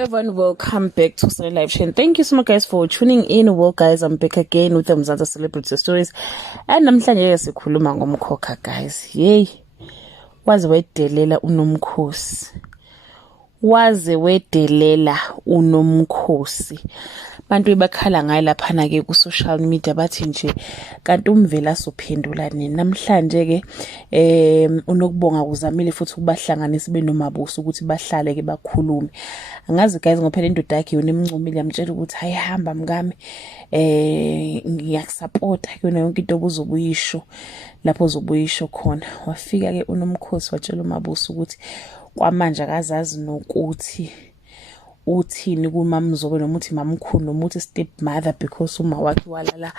everyone, welcome back to Sunny Live Chain. Thank you so much guys for tuning in. Well guys, I'm back again with the Mzansi Celebrity Stories. And namhlanje sikhuluma ngomkhokha guys. Yay. Waze wedelela unomkhosi. Waze wedelela unomkhosi. Bantu bakhala ngaye lapha ke ku social media bathi nje kanti umvela sophendula nini namhlanje ke unokubonga kuzamile futhi ukubahlanganisa benomabuso ukuthi bahlale ke bakhulume. Angazi guys ngophela indoda yakhe yona emncumile yamtshela ukuthi hayihamba mngami ngiyakusupporta kuyona yonke into obuzobuyisho lapho uzobuyisho khona. Wafika ke unomkhosi watshela umabuso ukuthi kwamanje akazazi nokuthi uthini kumamzobe nomuthi mamkhulu nomuthi step mother because uma wakhe walala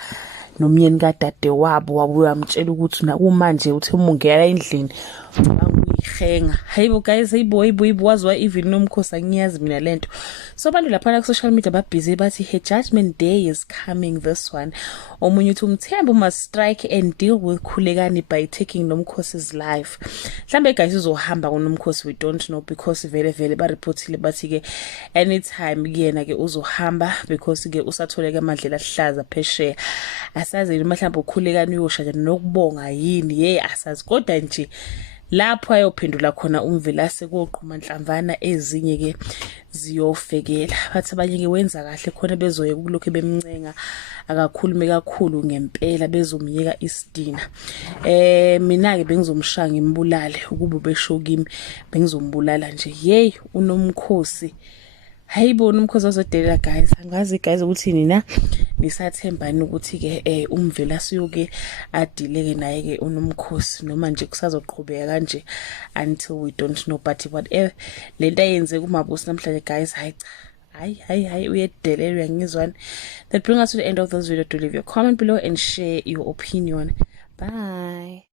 nomyeni kadade wabo wabuya amtshela ukuthi nakumanje uthi uma ungena endlini banguyihenga. Hayibo guys, hayibo wazwa even nomkhosi angiyazi mina lento. So abantu lapha ku social media ba busy bathi her judgment day is coming this one. Omunye uthi umthembu must strike and deal with Khulekani by taking nomkhosi's life. Mhlambe guys uzohamba kunomkhosi we don't know because vele ba reportile bathi ke anytime kuyena ke uzohamba because ke usatholeka amadlela ahlaza phesheya. Asazi noma mhlawumbe ukhulekani uyoshaja nokubonga yini asazi kodwa nje lapho ayophendula khona umvelase koqhuma nhlamvana ezinye ke ziyofekela bathi abanye ke wenza kahle khona bezoye kulokho bemncenga akakhulume kakhulu ngempela bezomyeka isidina. Mina ke bengizomshanga imbulale ukuba besho kimi bengizombulala nje unomkhosi. Hayibo nomkhosi wazodelela guys. Angazi guys ukuthi nina nisathembani ukuthi ke umvela siyoke adileke naye ke unomkhosi noma nje kusazoqhubeka kanje until we don't know, but whatever lento ayenze kumabusi namhlanje guys hayi uyedelelwa ngizwana. That brings us to the end of this video. Do leave your comment below and share your opinion. Bye.